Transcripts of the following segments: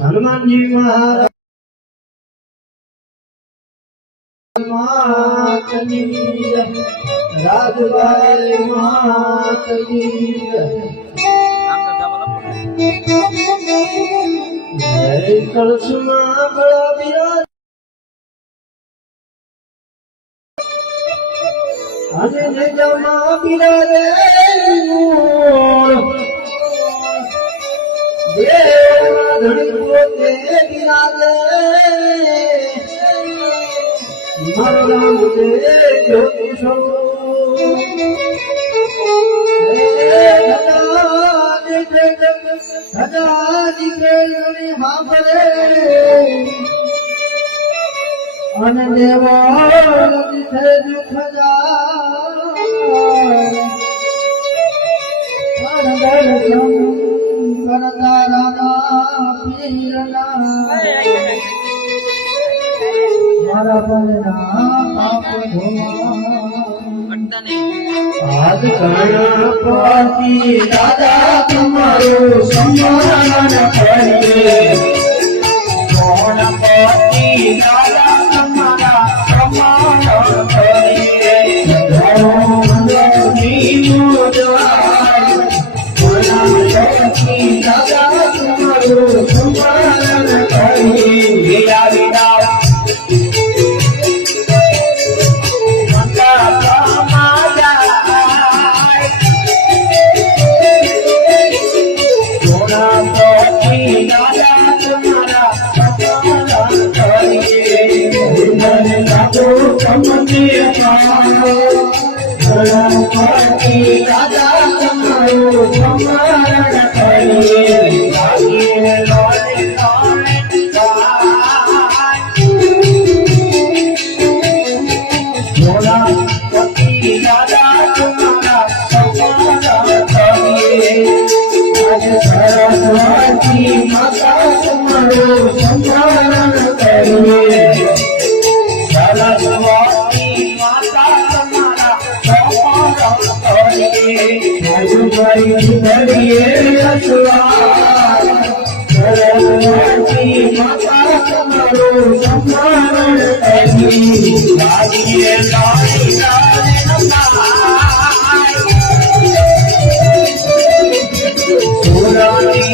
हनुमान जी महाराज राजभाई महाराज कलसुना बड़ा विराज अने जमा विराजे धनी पोते विराजे मारो राम दे ज्योति सो અને દેવા છે દુઃખ કરતા રામા પીરના મારા પરના પાપ આજ ગણપતિ દાદા તમારું સન્માન કરીએ ગણપતિ દાદા તમારા સન્માન કરીએ ગણપતિ દાદા તમારું સન્માન કરીએ દાદા તમારું સન્માન કરીએ સરસ્વતી માતા તમારું સન્માન કરીએ સરસ્વતી માતા તમારા સન્માન કરીએ રાજુભાઈ કરીએ સરસ્વતી માતા તમારું સન્માન કરીએ राम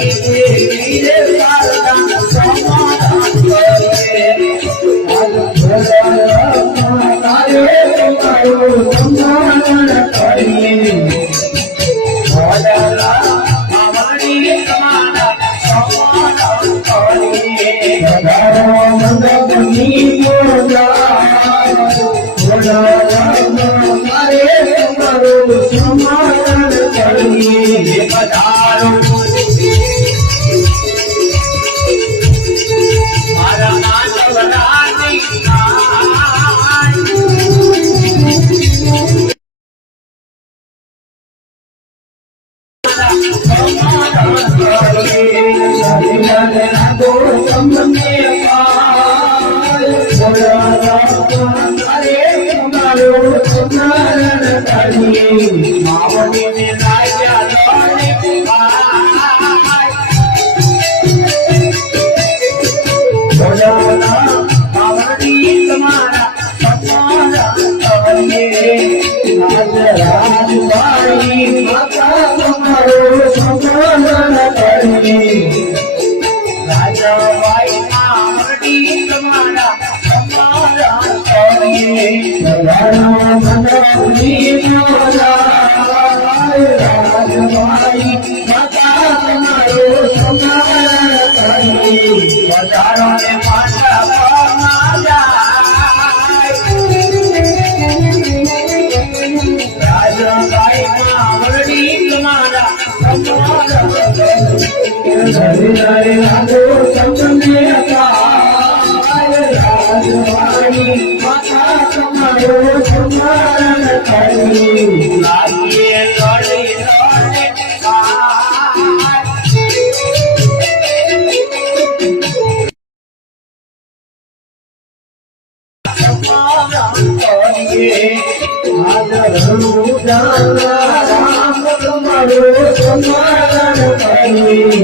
तुम्हारो કરી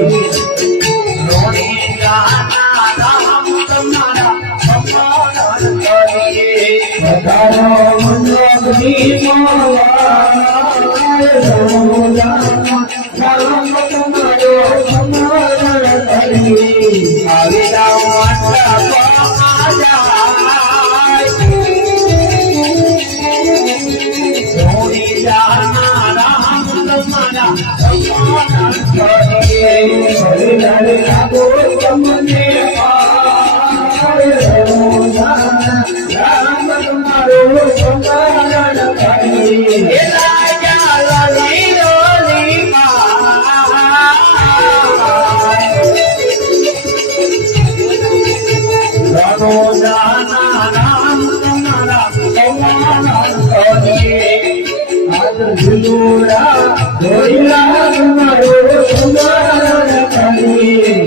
રોણી જાના રામ તમારા સમાન કરીએ વધારો મનોગની મોલાય રોજાના રામ તમારો સમાન કરી આવી જાઓ આટલા રોણી જાના રામ તમારા સમાન કરીએ હરિહરે લાગો તમને રામ તમારો સમાન કરી ઝુલુડા ધોઈલા તમારો સમાન કરી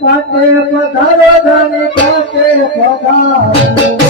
પાટે પધારો ધન પાટે પધારો